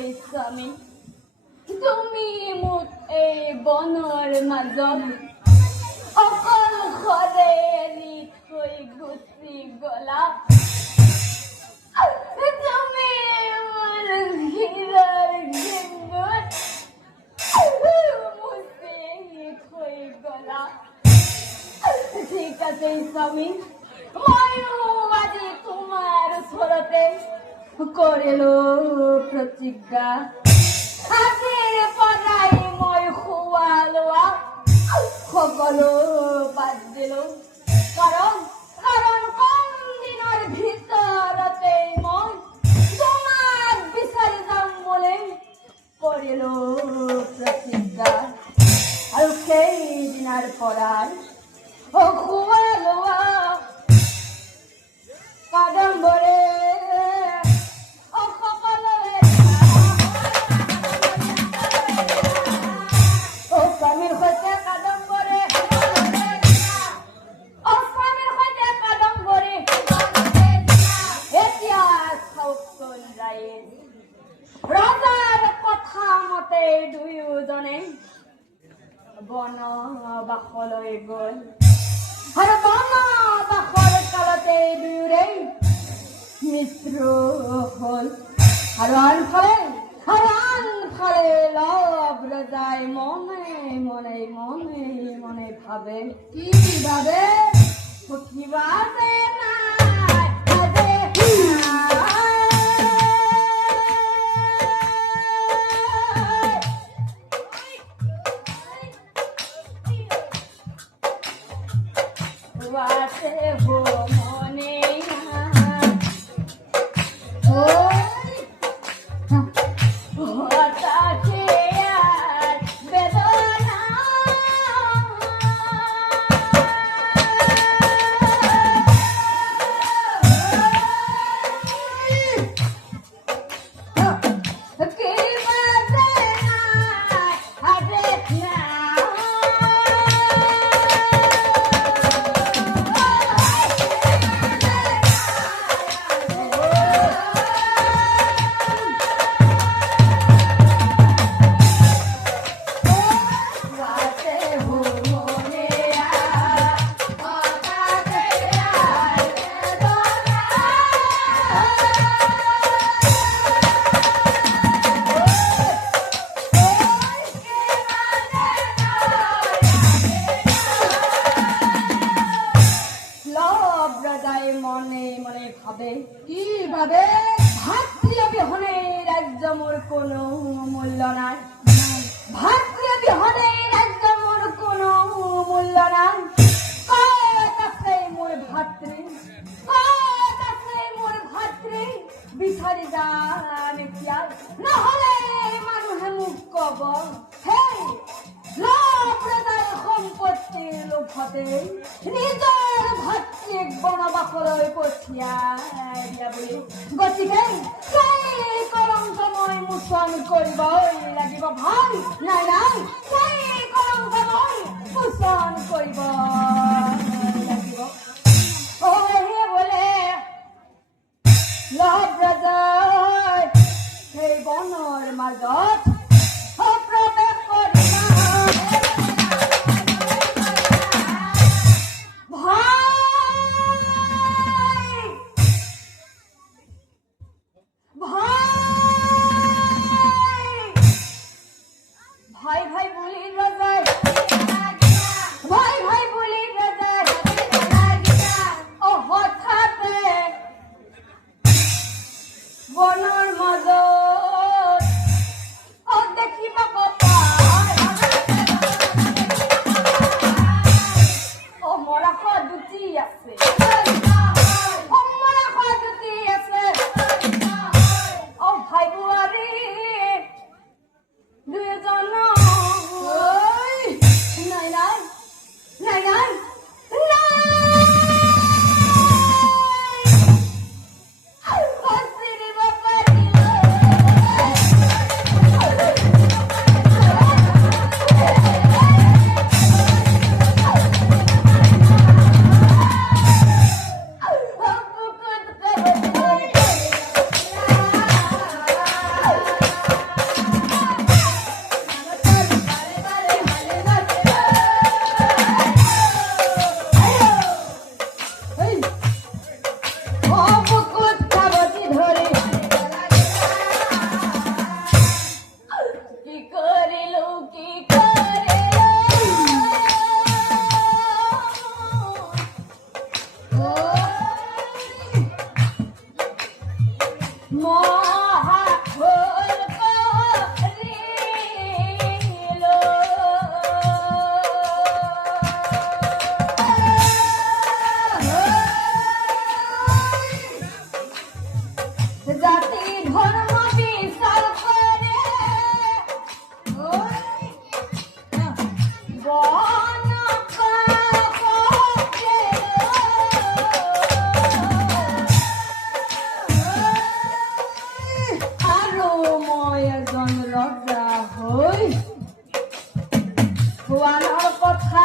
স্বামী তুমি মোক এই বনৰ মাজত অকল ঘৰে এৰি থৈ গুচি গলা তুমি মোৰ হীৰৰ গিন্দুত মুচি থৈ গলা ঠিক আছে স্বামী ময়ো আজি তোমাৰ ওচৰতে কৰিলো প্ৰতিজ্ঞা আজিৰ পৰাই মই খোৱা লোৱা সকলো বাদ দিলো কাৰণ কম দিনৰ ভিতৰতে মই তোমাক বিচাৰি যাম বুলি কৰিলো প্ৰতিজ্ঞা আৰু সেইদিনাৰ পৰাই খোৱা লোৱা কাদম্বৰে ৰজাৰ কথা মতে দুয়োজনে বনবাসলৈ গল আৰু বনবাসৰ কালতে দুয়োৰে মৃত্যু হল আৰু আনফালে লভ ৰজাই মনে মনে ভাবে কি ভাবে বিচাৰি যাম এতিয়া নহলে মানুহে মোক কব হেই ৰজাৰ সম্পত্তিৰ লোভতে নিজৰ ভাতৃক বনবাসলৈ পঠিয়াই দিয়া বুলি গতিকে সেই কলংক মই মোচন কৰিবই লাগিব ভাই নাই সেই কলংক মই মোচন কৰিব লাগিব লভ ৰজাই সেই বনৰ মাজত প্ৰৱেশ কৰিলা ভাই বুলি ৰজাই ভাই বুলি ৰজাই হঠাতে বনৰ মাজত দেখিব মৰা খোৱা দুটি আছে ভাই বোৱাৰী দুয়োজন নাই মহা ভুল কৰিল জাতি ধৰ্ম বিচাৰ কৰে বন আৰো মই এজন ৰজা হৈ খোৱানৰ কথা